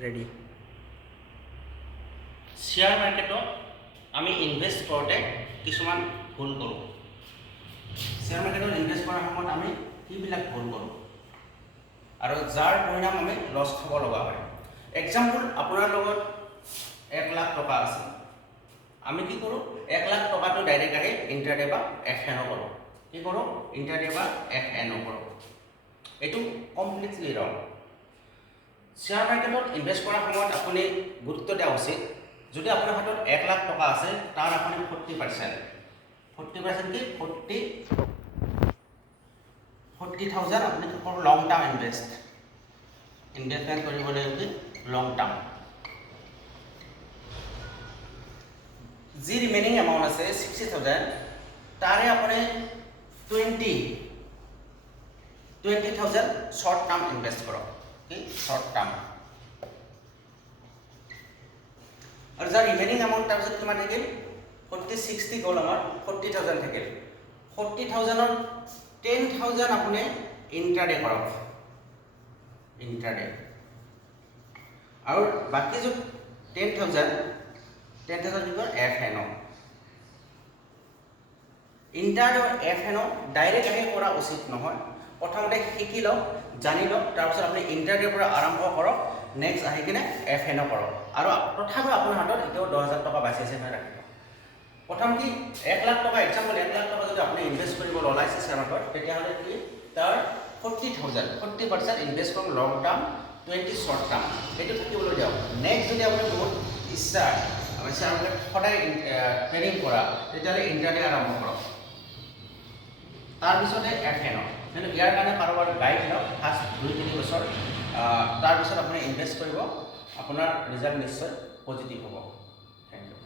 Ready. Share মাৰ্কেটত আমি invest কৰোঁতে কিছুমান ভুল কৰোঁ। শ্বেয়াৰ মাৰ্কেটত ইনভেষ্ট কৰাৰ সময়ত আমি কিবিলাক ভুল কৰোঁ আৰু যাৰ পৰিণাম আমি লছ খাব লগা হয়। এক্সাম্পল, আপোনাৰ লগত 1 লাখ টকা আছে। আমি কি কৰোঁ, 1 লাখ টকাটো ডাইৰেক্ট আহি ইণ্টাৰডে বা FNO কৰোঁ। কি কৰোঁ, ইণ্টাৰডে বা FNO কৰোঁ। এইটো কমপ্লিটলি ৰং। শ্বেয়াৰ মাৰ্কেটত ইনভেষ্ট কৰাৰ সময়ত আপুনি গুৰুত্ব দিয়া উচিত, যদি আপোনাৰ হাতত 1 লাখ টকা আছে তাৰ আপুনি 40% কি 40,000 আপুনি লং টাৰ্ম ইনভেষ্টমেণ্ট কৰিব লাগিব, কি লং টাৰ্ম। যি ৰিমেইনিং এমাউণ্ট আছে 60,000, তাৰে আপুনি 20,000 শ্বৰ্ট টাৰ্ম ইনভেষ্ট কৰক, কি শ্বৰ্ট টাৰ্ম। আৰু যাৰ ৰিমেইনিং এমাউণ্ট তাৰপিছত কিমান থাকিল, 60 গ'ল, আমাৰ 40,000 থাকিল। 40,000ৰ 10,000 আপুনি ইণ্ট্ৰাডে কৰক, ইণ্ট্ৰাডে। আৰু বাকী যে 10,000 কি কয় FNO। ইণ্ট্ৰাডে FNO ডাইৰেক্ট আহি কৰা উচিত নহয়। প্ৰথমতে শিকি লওক, জানি লওক, তাৰপিছত আপুনি ইণ্ট্ৰাডেৰ পৰা আৰম্ভ কৰক, নেক্সট আহি কিনে FNO কৰক। আৰু তথাপিও আপোনাৰ হাতত এতিয়াও 10,000 টকা বাচি আছে নহয়, ৰাখিব। প্ৰথম কি 1 লাখ টকা, এক্সাম্পল 1 লাখ টকা যদি আপুনি ইনভেষ্ট কৰিব ওলাইছে শ্বেয়াৰ মাৰ্কেটত, তেতিয়াহ'লে কি তাৰ 40% ইনভেষ্ট কৰক লং টাৰ্ম, 20 শ্বৰ্ট টাৰ্ম। সেইটো থাকিবলৈ দিয়ক। নেক্সট যদি আপুনি বহুত ইচ্ছা আমি শ্বেয়াৰ মাৰ্কেট সদায় ট্ৰেডিং কৰা, তেতিয়াহ'লে ইণ্ট্ৰাডে আৰম্ভ কৰক, তাৰপিছতহে FNO। কিন্তু ইয়াৰ কাৰণে কাৰোবাৰ গাইড লওক ফাৰ্ষ্ট 2-3 বছৰ, তাৰপিছত আপুনি ইনভেষ্ট কৰিব, আপোনাৰ ৰিজাল্ট নিশ্চয় পজিটিভ হ'ব। Thank U.